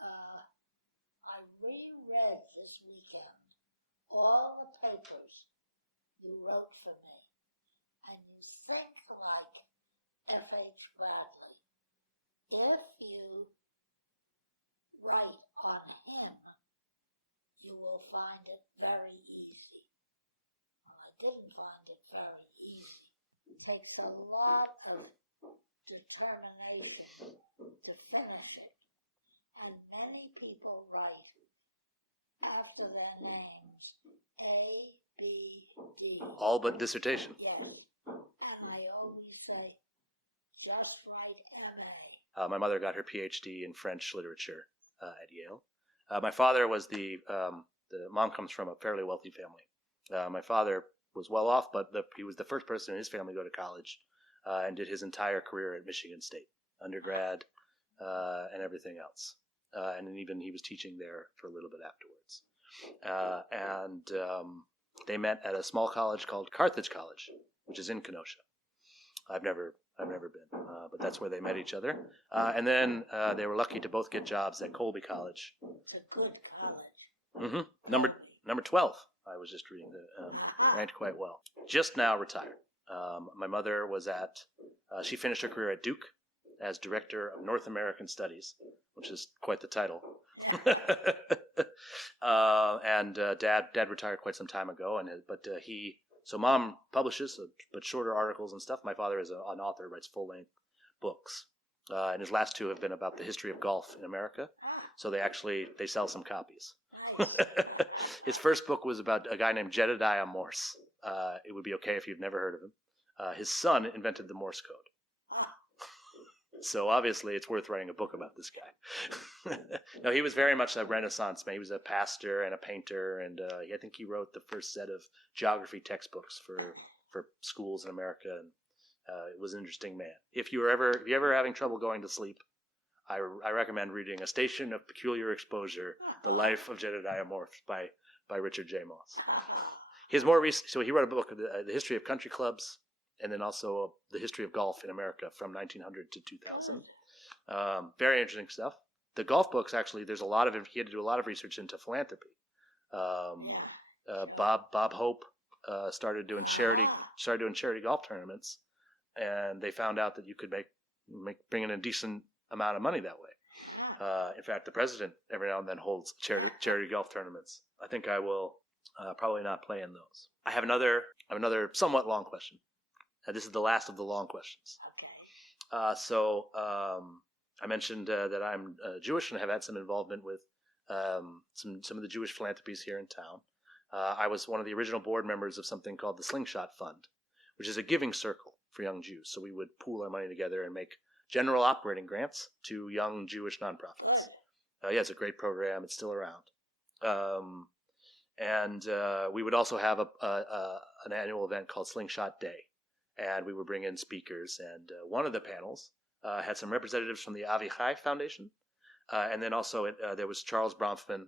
I reread this weekend all the papers you wrote for me, and you think like F.H. Bradley. If you write on him, you will find it very easy. Well, I didn't find it very easy. It takes a lot of determination to finish it. And many people write after their names A, B, D. All but dissertation. Yes. And I always say, just write M.A. My mother got her PhD in French literature at Yale. My father was the mom comes from a fairly wealthy family. My father was well off, but he was the first person in his family to go to college and did his entire career at Michigan State, undergrad and everything else. And then even he was teaching there for a little bit afterwards. They met at a small college called Carthage College, which is in Kenosha. I've never been, but that's where they met each other. And then they were lucky to both get jobs at Colby College. It's a good college. Number 12. I was just reading ranked quite well. Just now retired. My mother was she finished her career at Duke as Director of North American Studies, which is quite the title. And Dad retired quite some time ago, so Mom publishes, but shorter articles and stuff. My father is an author, writes full-length books. And his last 2 have been about the history of golf in America. So they sell some copies. Nice. His first book was about a guy named Jedediah Morse. It would be okay if you've never heard of him. His son invented the Morse code. So obviously it's worth writing a book about this guy. No, he was very much a Renaissance man. He was a pastor and a painter, and I think he wrote the first set of geography textbooks for schools in America. And it was an interesting man. If you're ever having trouble going to sleep, I recommend reading A Station of Peculiar Exposure: The Life of Jedediah Morse by Richard J. Moss. His more recent, so he wrote a book, The History of Country Clubs, and then also The History of Golf in America from 1900 to 2000. Very interesting stuff. The golf books, actually, he had to do a lot of research into philanthropy. Sure. Bob Hope started doing charity golf tournaments, and they found out that you could bring in a decent amount of money that way. In fact, the president every now and then holds charity golf tournaments. I think I will probably not play in those. I have another somewhat long question. This is the last of the long questions. Okay. So I mentioned that I'm Jewish and have had some involvement with some of the Jewish philanthropies here in town. I was one of the original board members of something called the Slingshot Fund, which is a giving circle for young Jews. So we would pool our money together and make general operating grants to young Jewish nonprofits. Good. Yeah, it's a great program. It's still around. And we would also have an annual event called Slingshot Day. And we would bring in speakers. And one of the panels had some representatives from the Avichai Foundation. And then also there was Charles Bronfman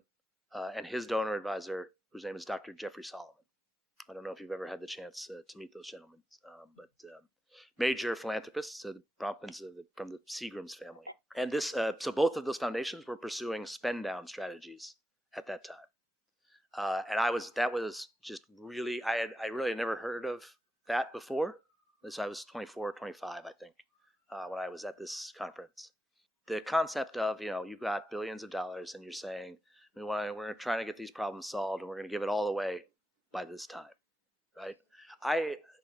and his donor advisor, whose name is Dr. Jeffrey Solomon. I don't know if you've ever had the chance to meet those gentlemen, but major philanthropists, the Bromptons from the Seagram's family. And this, so both of those foundations were pursuing spend down strategies at that time. And that was just really, I really had never heard of that before. So I was 24, 25, I think, when I was at this conference. The concept of, you've got billions of dollars and you're saying, we're trying to get these problems solved and we're going to give it all away by this time, right?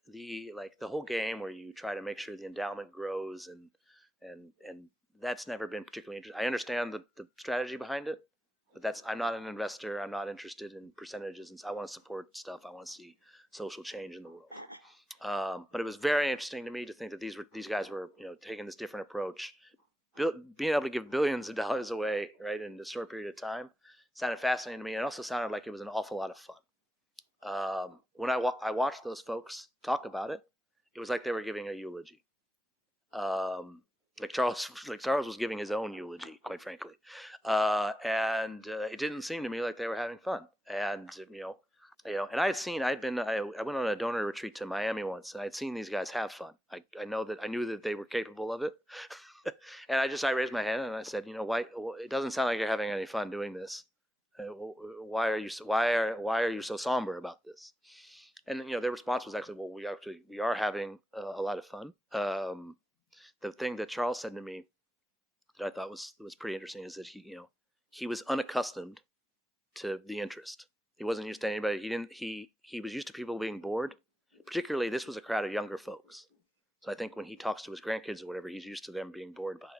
The whole game where you try to make sure the endowment grows and that's never been particularly interesting. I understand the strategy behind it, but I'm not an investor. I'm not interested in percentages, and I want to support stuff. I want to see social change in the world. But it was very interesting to me to think that these guys were taking this different approach, being able to give billions of dollars away right in a short period of time. Sounded fascinating to me, and it also sounded like it was an awful lot of fun. When I watched those folks talk about it, it was like they were giving a eulogy. Like Charles was giving his own eulogy, quite frankly, and it didn't seem to me like they were having fun. And and I went on a donor retreat to Miami once, and I'd seen these guys have fun. I knew that they were capable of it, and I raised my hand and I said, why? It doesn't sound like you're having any fun doing this. Why are you so somber about this? And their response was actually, well, we are having a lot of fun. The thing that Charles said to me that I thought was pretty interesting is that he was unaccustomed to the interest. He wasn't used to anybody. He was used to people being bored. Particularly, this was a crowd of younger folks. So I think when he talks to his grandkids or whatever, he's used to them being bored by it.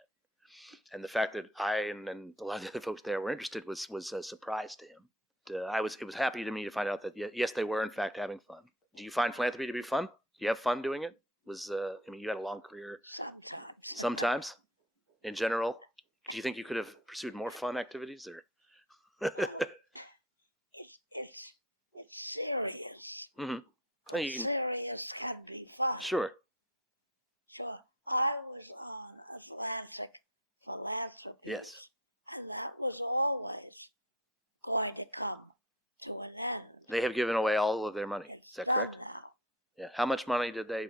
And the fact that I and a lot of the other folks there were interested was a surprise to him. It was happy to me to find out that yes, they were in fact having fun. Do you find philanthropy to be fun? Do you have fun doing it? You had a long career. Sometimes. Sometimes, in general. Do you think you could have pursued more fun activities, or? Well, it's serious. Mm-hmm. But serious can be fun. Sure. I was on Atlantic Philanthropies. Yes. And that was always going to come to an end. They have given away all of their money. It's done correct? Now. Yeah. How much money did they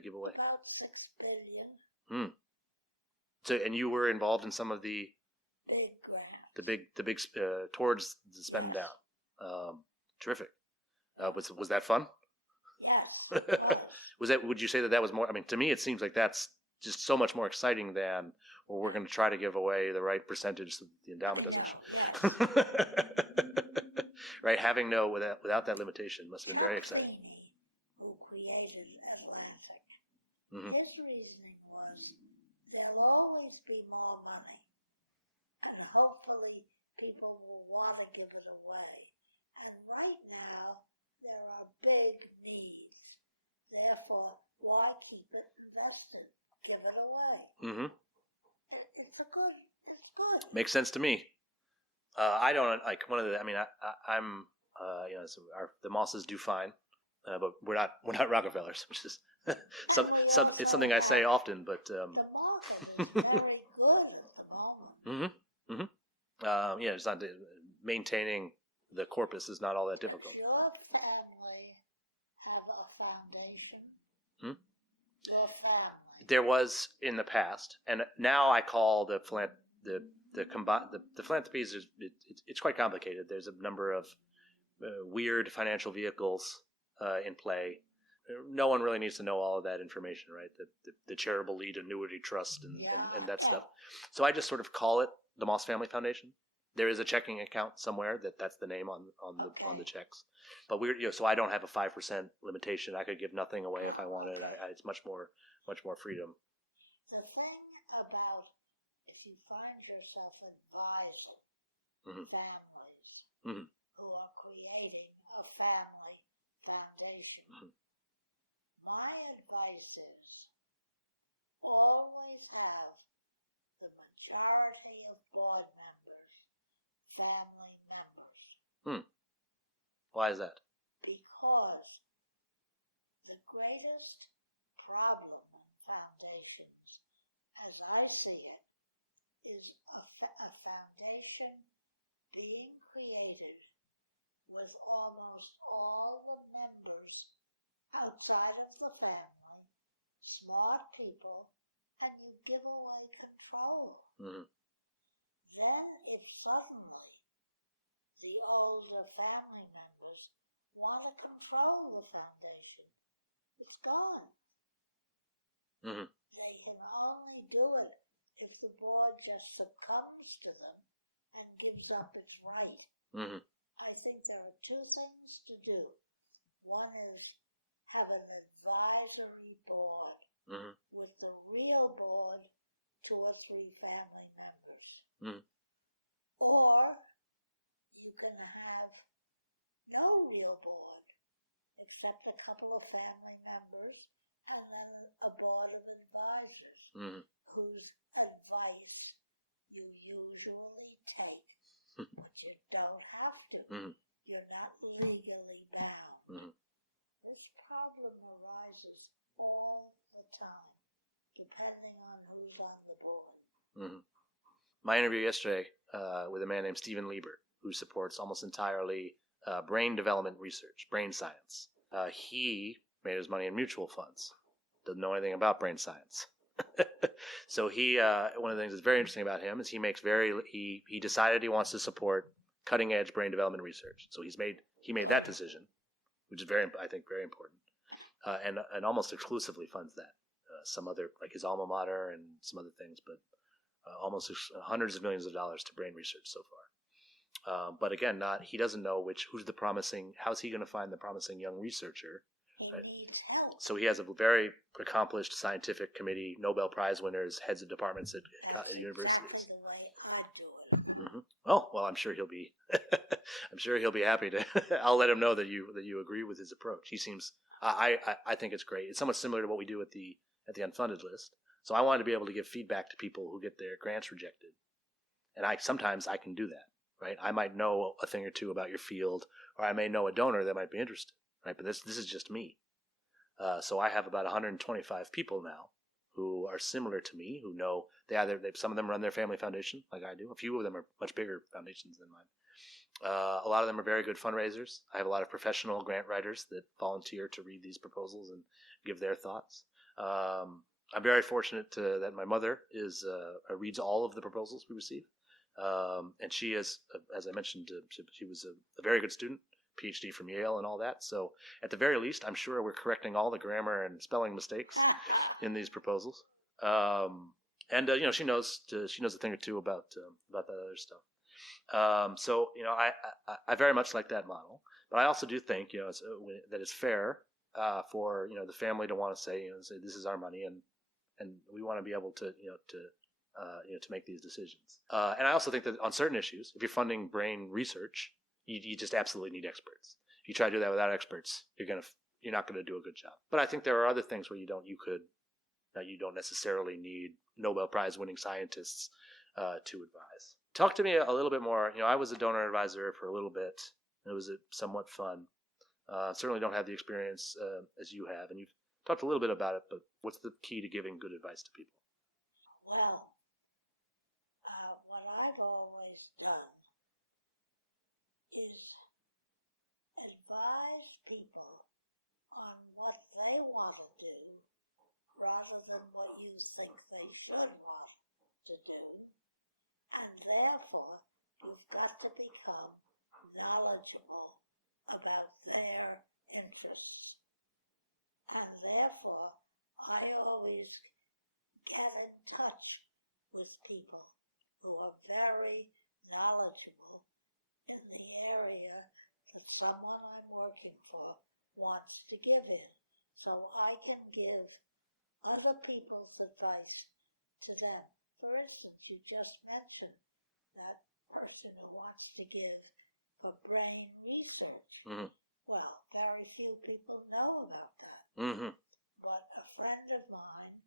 give away? About $6 billion. So, and you were involved in some of the big grants. The big towards the spend down. Terrific. Yeah. Was that fun? Yes, it was. Would you say that was more? I mean, to me, it seems like that's just so much more exciting than, well, we're going to try to give away the right percentage of the endowment. I know. Yes. Right, without that limitation must be very exciting. Chuck Feeney, who created Atlantic, mm-hmm. his reasoning was there'll always be more money, and hopefully people will want to give it away. And right now, there are big needs. Therefore, why keep it invested? Give it away. Mm-hmm. It's good. Makes sense to me. I don't like one of the. I mean, I'm. The Mosses do fine, but we're not Rockefellers, which is it's something I say often. But the market is very good at the moment. Mm-hmm. Mm-hmm. It's not maintaining the corpus is not all that difficult. Does your family have a foundation? Your family. There was in the past, and now I call the philanthropies. It's quite complicated. There's a number of weird financial vehicles in play. No one really needs to know all of that information, right? The charitable lead annuity trust and that stuff. So I just sort of call it the Moss Family Foundation. There is a checking account somewhere that's the name on the checks. But so I don't have a 5% limitation. I could give nothing away if I wanted. Okay. It's much more freedom. The thing about if you find yourself advising mm-hmm. families mm-hmm. who are creating a family foundation, mm-hmm. my advice is always have the majority of board members family members. Why is that? Because the greatest problem in foundations, as I see it, is a foundation being created with almost all the members outside of the family, smart people, and you give away control. Mm-hmm. Then if suddenly the older family members want to control the foundation, it's gone. Mm-hmm. They can only do it if the board just succumbs to them and gives up its right. Mm-hmm. I think there are two things to do. One is have an advisory board with the real board, 2 or 3 family members. Mm-hmm. Or you can have no real board except a couple of family members and then a board of advisors whose advice you usually take, but you don't have to. You're not legally bound. This problem arises all the time, depending on who's on the board. My interview yesterday with a man named Stephen Lieber, who supports almost entirely brain development research, brain science. He made his money in mutual funds. Doesn't know anything about brain science. So one of the things that's very interesting about him is he decided he wants to support cutting edge brain development research. So he made that decision, which is I think very important, and almost exclusively funds that. Some other, like his alma mater and some other things, but almost hundreds of millions of dollars to brain research so far. But again, he doesn't know how's he going to find the promising young researcher? He needs help. So he has a very accomplished scientific committee, Nobel Prize winners, heads of departments at universities. That's exactly the way I do it. Mm-hmm. Oh, well, I'm sure he'll be happy to. I'll let him know that you agree with his approach. He seems. I think it's great. It's somewhat similar to what we do at the Unfunded List. So I wanted to be able to give feedback to people who get their grants rejected, and sometimes I can do that. Right? I might know a thing or two about your field, or I may know a donor that might be interested. Right? But this is just me. So I have about 125 people now who are similar to me, who know some of them run their family foundation like I do. A few of them are much bigger foundations than mine. A lot of them are very good fundraisers. I have a lot of professional grant writers that volunteer to read these proposals and give their thoughts. I'm very fortunate that my mother reads all of the proposals we receive. And she is, as I mentioned, she was a very good student, PhD from Yale and all that. So at the very least, I'm sure we're correcting all the grammar and spelling mistakes in these proposals. And she knows a thing or two about that other stuff. So I very much like that model, but I also do think that it's fair for the family to want to say this is our money and we want to be able to to make these decisions. And I also think that on certain issues, if you're funding brain research, you just absolutely need experts. If you try to do that without experts, you're not going to do a good job. But I think there are other things where you don't necessarily need Nobel Prize winning scientists to advise. Talk to me a little bit more. I was a donor advisor for a little bit. It was somewhat fun. Certainly don't have the experience as you have, and you've talked a little bit about it. But what's the key to giving good advice to people? Well, what I've always done is advise people on what they want to do rather than what you think they should want to do. And therefore, you've got to become knowledgeable about their interests. And therefore, I always get in touch with people who are very knowledgeable in the area that someone I'm working for wants to give in. So I can give other people's advice to them. For instance, you just mentioned that person who wants to give for brain research. Mm-hmm. Well, very few people know about that. Mm-hmm. But a friend of mine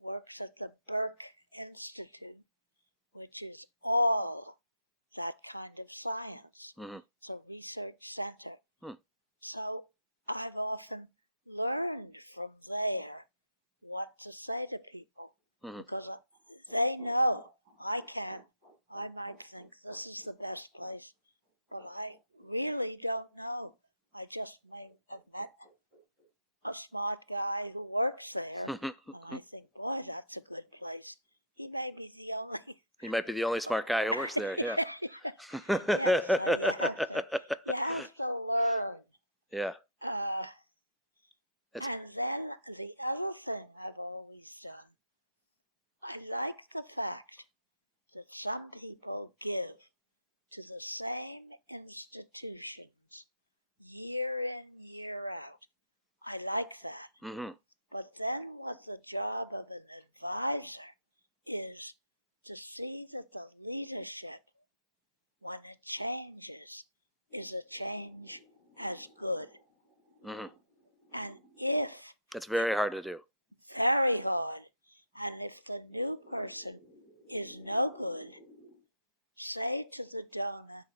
works at the Burke Institute, which is all that kind of science. Mm-hmm. It's a research center. Mm. So I've often learned from there what to say to people, because they know I might think this is the best place but I really don't know. I just may have met a smart guy who works there, and I think, boy, that's a good place. He may be the only... He might be the only smart guy who works there, yeah. Yes, so you have to learn. Yeah. And then the other thing I've always done, I like the fact that some people give to the same institutions year in, year out. I like that. Mm-hmm. But then what the job of an advisor is to see that the leadership, when it changes, is a change as good. Mm-hmm. And if... That's very hard to do. Very hard. And if the new person is no good, say to the donor,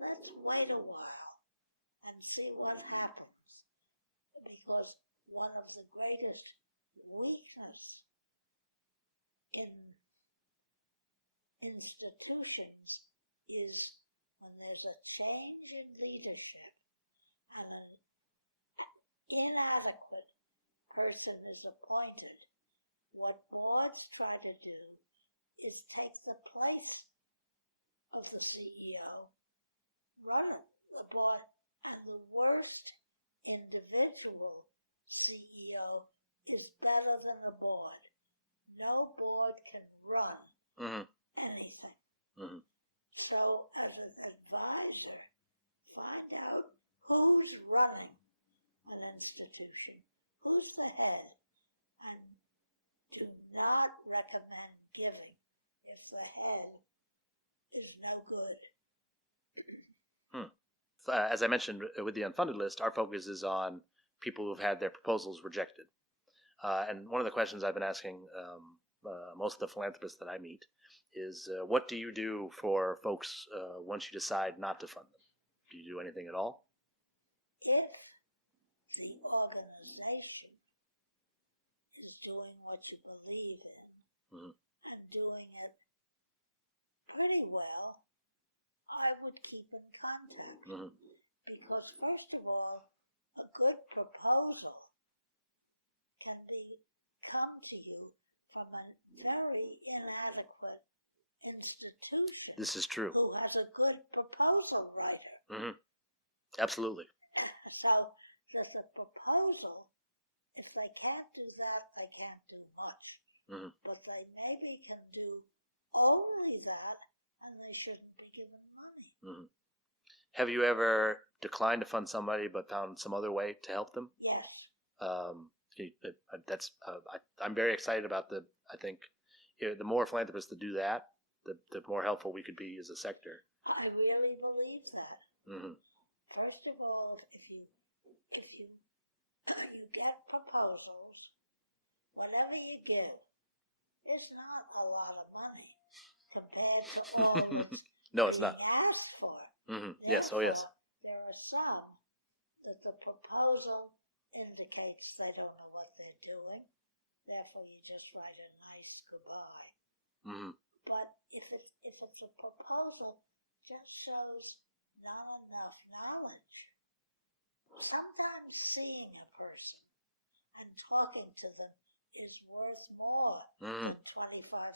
let's wait a while and see what happens. Because one of the greatest weaknesses in institutions is when there's a change in leadership and an inadequate person is appointed, what boards try to do is take the place of the CEO, run it, the board, and the worst individual CEO is better than a board. No board can run anything. Mm-hmm. So as an advisor, find out who's running an institution, who's the head, and do not recommend giving if the head is no good. As I mentioned with the Unfunded List, our focus is on people who've had their proposals rejected. And one of the questions I've been asking most of the philanthropists that I meet is, what do you do for folks once you decide not to fund them? Do you do anything at all? If the organization is doing what you believe in and doing it pretty well, I would keep in contact. Because first of all, a good proposal can come to you from a very inadequate institution. This is true. Who has a good proposal writer. Absolutely. So that the proposal, if they can't do that, they can't do much. But they maybe can do only that, and they shouldn't be given money. Have you ever declined to fund somebody but found some other way to help them? Yes. I'm very excited about I think the more philanthropists that do that, the more helpful we could be as a sector. I really believe that. First of all, if you you get proposals, whatever you give is not a lot of money compared to all that's being asked for. Therefore, there are some that the proposal indicates they don't know what they're doing. Therefore, you just write a nice goodbye. But if it's a proposal just shows not enough knowledge, sometimes seeing a person and talking to them is worth more than $25,000.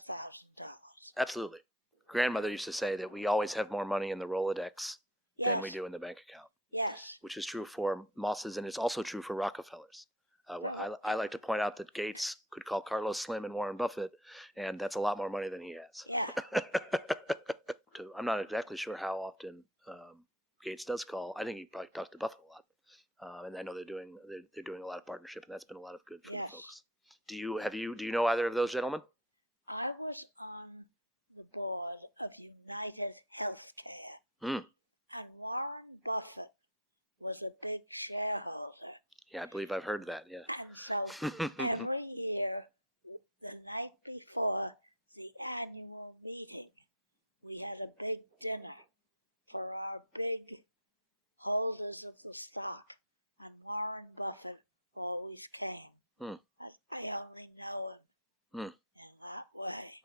Absolutely. Grandmother used to say that we always have more money in the Rolodex than we do in the bank account. Yes. Which is true for Mosses, and it's also true for Rockefellers. I like to point out that Gates could call Carlos Slim and Warren Buffett, and that's a lot more money than he has. Yeah. I'm not exactly sure how often Gates does call. I think he probably talks to Buffett a lot, and I know they're doing a lot of partnership, and that's been a lot of good for folks. Do you know either of those gentlemen? I was on the board of United Healthcare, and Warren Buffett was a big shareholder. Yeah, I believe I've heard that, yeah. And so every year, the night before the annual meeting, we had a big dinner for our big holders of the stock, and Warren Buffett always came. I only know him in that way.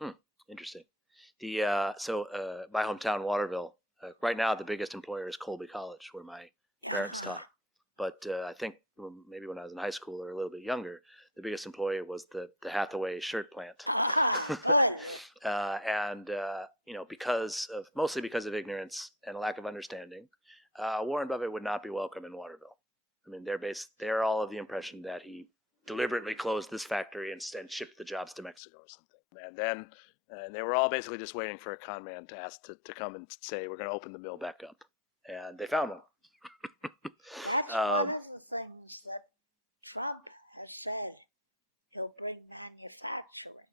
Interesting. My hometown, Waterville, Right now, the biggest employer is Colby College, where my parents taught. But I think maybe when I was in high school or a little bit younger, the biggest employer was the Hathaway shirt plant. Good. Mostly because of ignorance and a lack of understanding, Warren Buffett would not be welcome in Waterville. I mean, they're all of the impression that he deliberately closed this factory and shipped the jobs to Mexico or something. And they were all basically just waiting for a con man to ask to come and say, we're going to open the mill back up. And they found one. That's one of the things that Trump has said. He'll bring manufacturing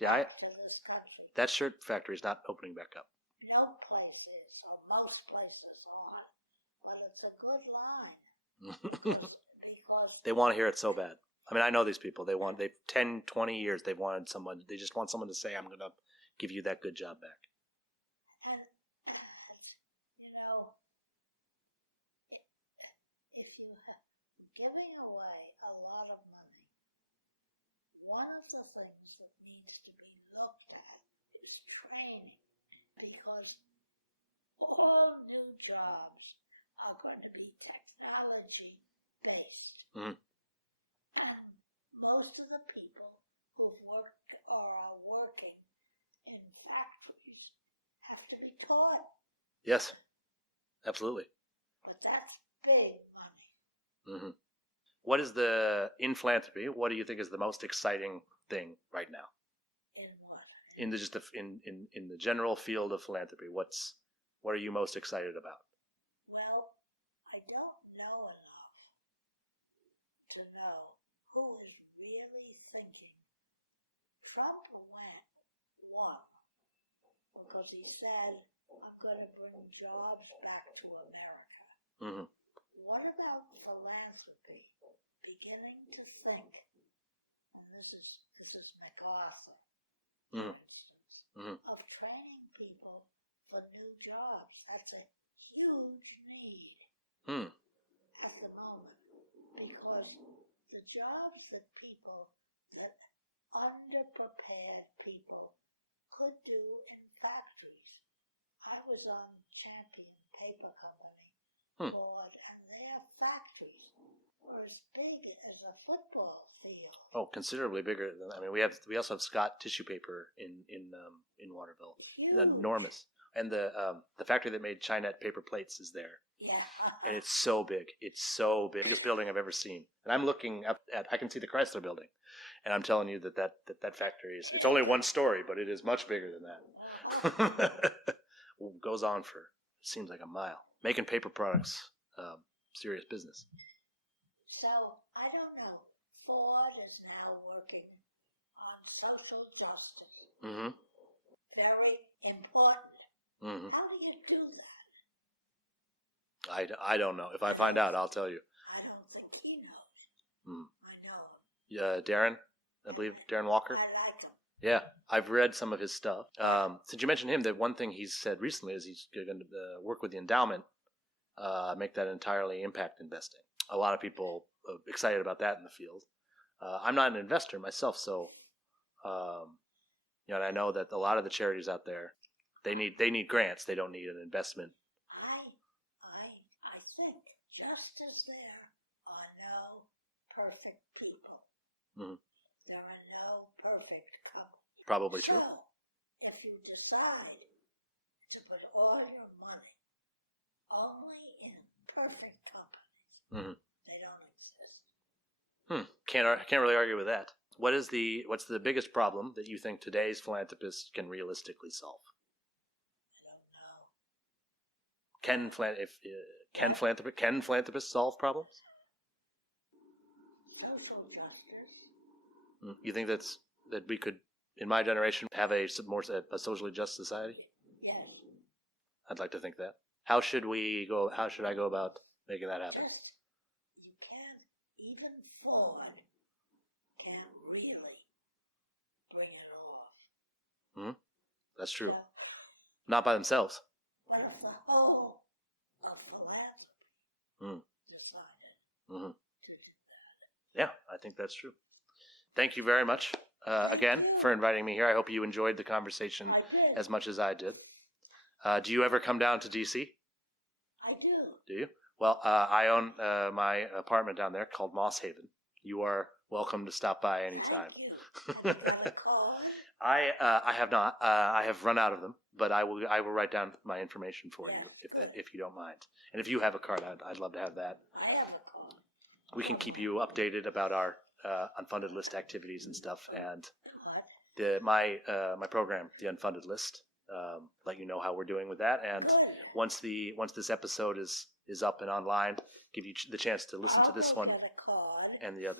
back to this country. That shirt factory is not opening back up. No place is, or most places aren't. But it's a good line because they want to hear it so bad. I mean, I know these people. They've 10, 20 years. They just want someone to say, I'm going to give you that good job back. And, if you are giving away a lot of money, one of the things that needs to be looked at is training, because all new jobs are going to be technology-based. Mm-hmm. And most of the people who've worked or are working in factories have to be taught. Yes, absolutely. But that's big money. Mm-hmm. In philanthropy, what do you think is the most exciting thing right now? In what? In the general field of philanthropy, what are you most excited about? Well, I don't know enough to know who is really thinking. Trump won because he said, I'm going to bring jobs back to America. Mm-hmm. What about philanthropy beginning to think, and this is MacArthur, for instance, of training people for new jobs? That's a huge need at the moment, because the jobs that underprepared people could do in factories. I was on Champion Paper Company board, and their factories were as big as a football field. Oh, considerably bigger than. I mean, we also have Scott Tissue Paper in Waterville. Huge, enormous, and the factory that made Chinette paper plates is there. Yeah, and it's so big. It's so big. Biggest building I've ever seen. And I'm looking up at. I can see the Chrysler Building, and I'm telling you that factory is. It's only one story, but it is much bigger than that. Goes on for seems like a mile. Making paper products, serious business. So, I don't know. Ford is now working on social justice. Mm-hmm. Very important. Mm-hmm. How do you do that? I don't know. If I find out, I'll tell you. I don't think he knows. I know him. Darren? I believe Darren Walker? I like him. Yeah, I've read some of his stuff. Since you mentioned him, that one thing he's said recently is he's going to work with the endowment, make that entirely impact investing. A lot of people are excited about that in the field. I'm not an investor myself, so and I know that a lot of the charities out there, they need grants. They don't need an investment. I think just as there are no perfect people, there are no perfect companies. Probably so. True. If you decide to put all your money only in perfect companies, they don't exist. Can't really argue with that. What's the biggest problem that you think today's philanthropists can realistically solve? I don't know. Can philanthropists solve problems? Social justice. You think that we could, in my generation, have a socially just society? Yes. I'd like to think that. How should I go about making that happen? You can't, even Ford can't really bring it off. That's true. So, not by themselves. But if the whole of philanthropy decided to do that. Yeah, I think that's true. Thank you very much Thank you for inviting me here. I hope you enjoyed the conversation I did. as much as I did. Do you ever come down to D.C.? I do. Do you? Well, I own my apartment down there called Moss Haven. You are welcome to stop by anytime. Thank you. Have you got a card? I have not. I have run out of them, but I will write down my information for Yes, you good. if you don't mind. And if you have a card, I'd love to have that. I have a card. We can keep you updated about our unfunded list activities and stuff. And what? My program, the Unfunded List. Let you know how we're doing with that. And good. Once this episode is up and online, give you the chance to listen to this one. I'll go get a card and the other.